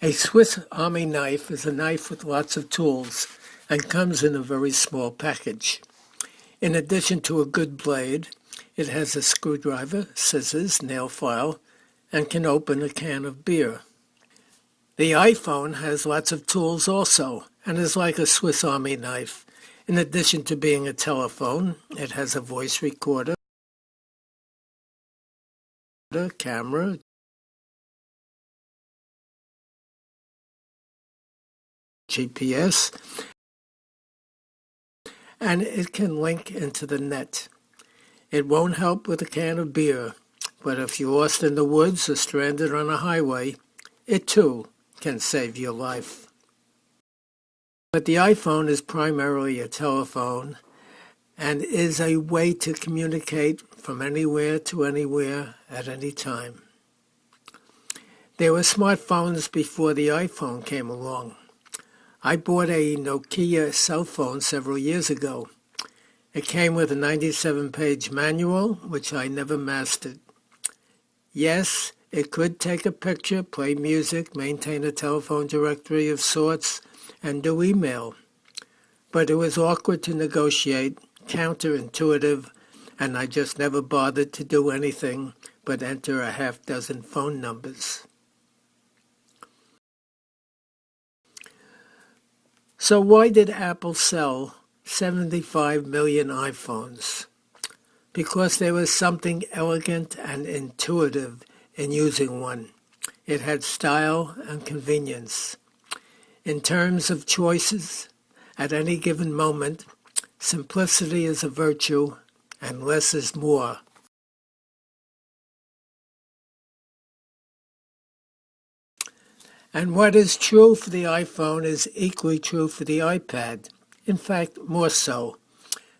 A Swiss Army knife is a knife with lots of tools and comes in a very small package. In addition to a good blade, it has a screwdriver, scissors, nail file, and can open a can of beer. The iPhone has lots of tools also and is like a Swiss Army knife. In addition to being a telephone, it has a voice recorder, camera, GPS, and it can link into the net. It won't help with a can of beer, but if you're lost in the woods or stranded on a highway, it too can save your life. But the iPhone is primarily a telephone and is a way to communicate from anywhere to anywhere at any time. There were smartphones before the iPhone came along. I bought a Nokia cell phone several years ago. It came with a 97-page manual, which I never mastered. Yes, it could take a picture, play music, maintain a telephone directory of sorts, and do email. But it was awkward to negotiate, counterintuitive, and I just never bothered to do anything but enter a half-dozen phone numbers. So why did Apple sell 75 million iPhones? Because there was something elegant and intuitive in using one. It had style and convenience. In terms of choices, at any given moment, simplicity is a virtue and less is more. And what is true for the iPhone is equally true for the iPad. In fact, more so.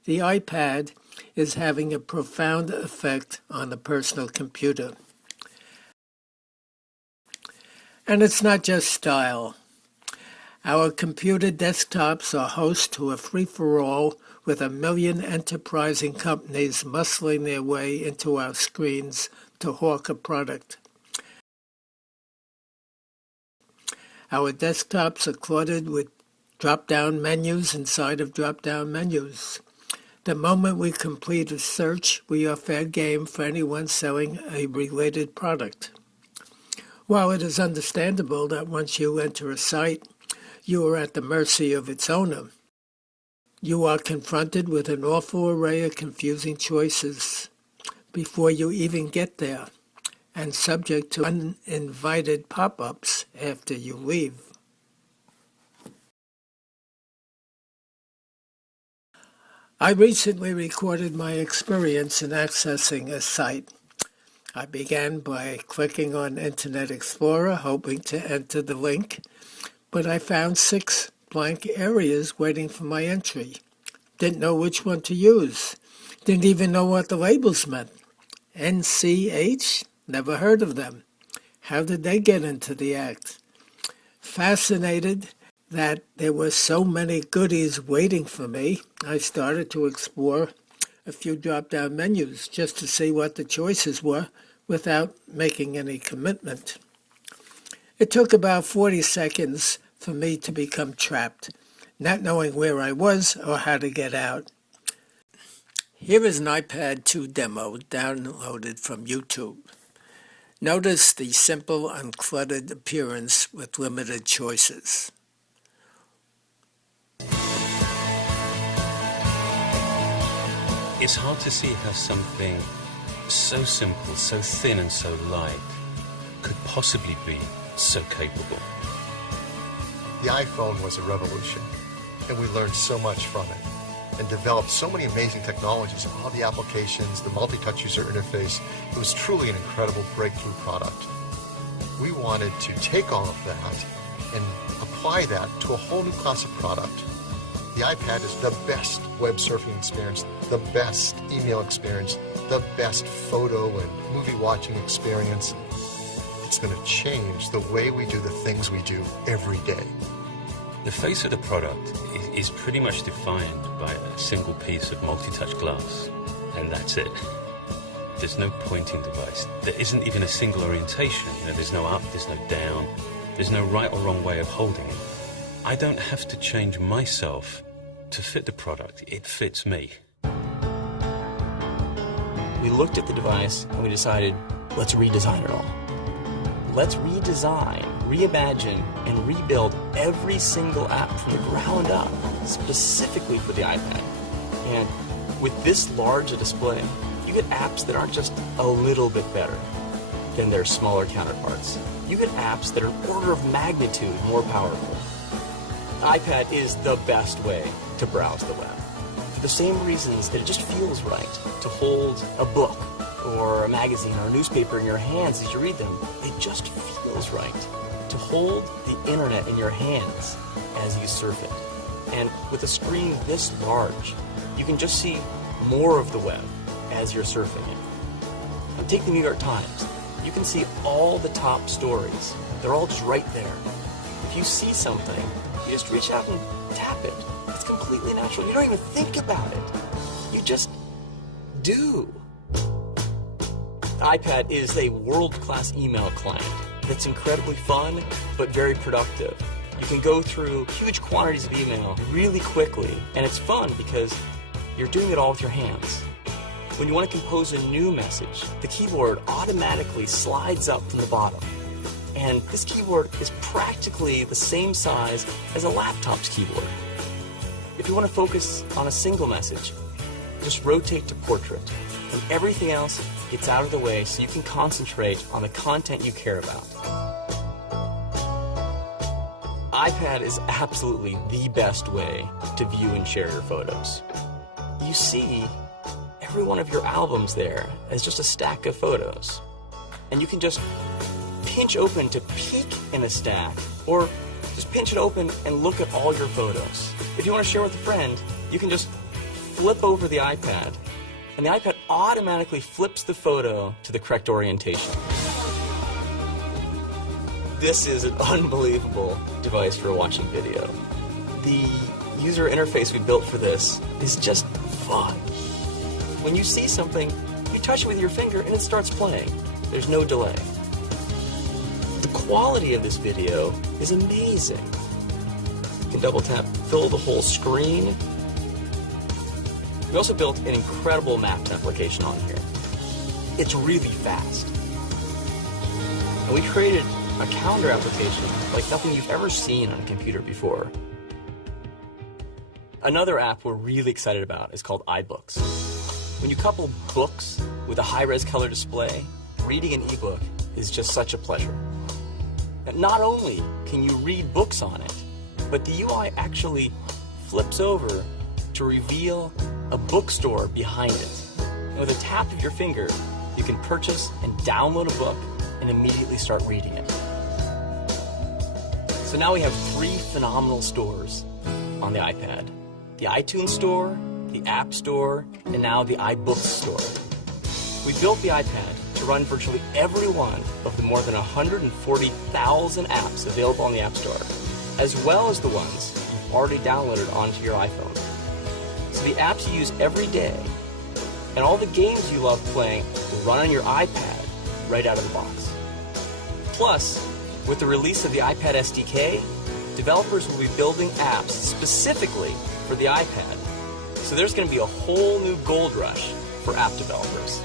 The iPad is having a profound effect on the personal computer. And it's not just style. Our computer desktops are host to a free-for-all with 1 million enterprising companies muscling their way into our screens to hawk a product. Our desktops are cluttered with drop-down menus inside of drop-down menus. The moment we complete a search, we are fair game for anyone selling a related product. While it is understandable that once you enter a site, you are at the mercy of its owner, you are confronted with an awful array of confusing choices before you even get there, and subject to uninvited pop-ups after you leave. I recently recorded my experience in accessing a site. I began by clicking on Internet Explorer, hoping to enter the link, but I found 6 blank areas waiting for my entry. Didn't know which one to use. Didn't even know what the labels meant. NCH? Never heard of them. How did they get into the act? Fascinated that there were so many goodies waiting for me, I started to explore a few drop-down menus just to see what the choices were without making any commitment. It took about 40 seconds for me to become trapped, not knowing where I was or how to get out. Here is an iPad 2 demo downloaded from YouTube. Notice the simple, uncluttered appearance with limited choices. It's hard to see how something so simple, so thin and so light could possibly be so capable. The iPhone was a revolution, and we learned so much from it and developed so many amazing technologies and all the applications, the multi-touch user interface. It was truly an incredible breakthrough product. We wanted to take all of that and apply that to a whole new class of product. The iPad is the best web surfing experience, the best email experience, the best photo and movie watching experience. It's going to change the way we do the things we do every day. The face of the product is pretty much defined by a single piece of multi-touch glass, and that's it. There's no pointing device. There isn't even a single orientation. There's no up, there's no down. There's no right or wrong way of holding it. I don't have to change myself to fit the product. It fits me. We looked at the device and we decided, let's redesign it all. Let's redesign, reimagine, and rebuild every single app from the ground up, specifically for the iPad. And with this large a display, you get apps that aren't just a little bit better than their smaller counterparts. You get apps that are an order of magnitude more powerful. The iPad is the best way to browse the web, for the same reasons that it just feels right to hold a book or a magazine or a newspaper in your hands as you read them. It just feels right to hold the internet in your hands as you surf it. And with a screen this large, you can just see more of the web as you're surfing it. And take the New York Times. You can see all the top stories. They're all just right there. If you see something, you just reach out and tap it. It's completely natural. You don't even think about it. You just do. The iPad is a world-class email client that's incredibly fun, but very productive. You can go through huge quantities of email really quickly, and it's fun because you're doing it all with your hands. When you want to compose a new message, the keyboard automatically slides up from the bottom. And this keyboard is practically the same size as a laptop's keyboard. If you want to focus on a single message, just rotate to portrait, and everything else gets out of the way so you can concentrate on the content you care about. iPad is absolutely the best way to view and share your photos. You see every one of your albums there as just a stack of photos. And you can just pinch open to peek in a stack, or just pinch it open and look at all your photos. If you want to share with a friend, you can just flip over the iPad, and the iPad automatically flips the photo to the correct orientation. This is an unbelievable device for watching video. The user interface we built for this is just fun. When you see something, you touch it with your finger and it starts playing. There's no delay. The quality of this video is amazing. You can double tap, fill the whole screen. We also built an incredible Maps application on here. It's really fast. And we created a calendar application like nothing you've ever seen on a computer before. Another app we're really excited about is called iBooks. When you couple books with a high-res color display, reading an ebook is just such a pleasure. And not only can you read books on it, but the UI actually flips over to reveal a bookstore behind it. And with a tap of your finger, you can purchase and download a book and immediately start reading it. So now we have 3 phenomenal stores on the iPad. The iTunes Store, the App Store, and now the iBooks Store. We built the iPad to run virtually every one of the more than 140,000 apps available on the App Store, as well as the ones you've already downloaded onto your iPhone. So the apps you use every day and all the games you love playing will run on your iPad right out of the box. Plus, with the release of the iPad SDK, developers will be building apps specifically for the iPad. So there's going to be a whole new gold rush for app developers.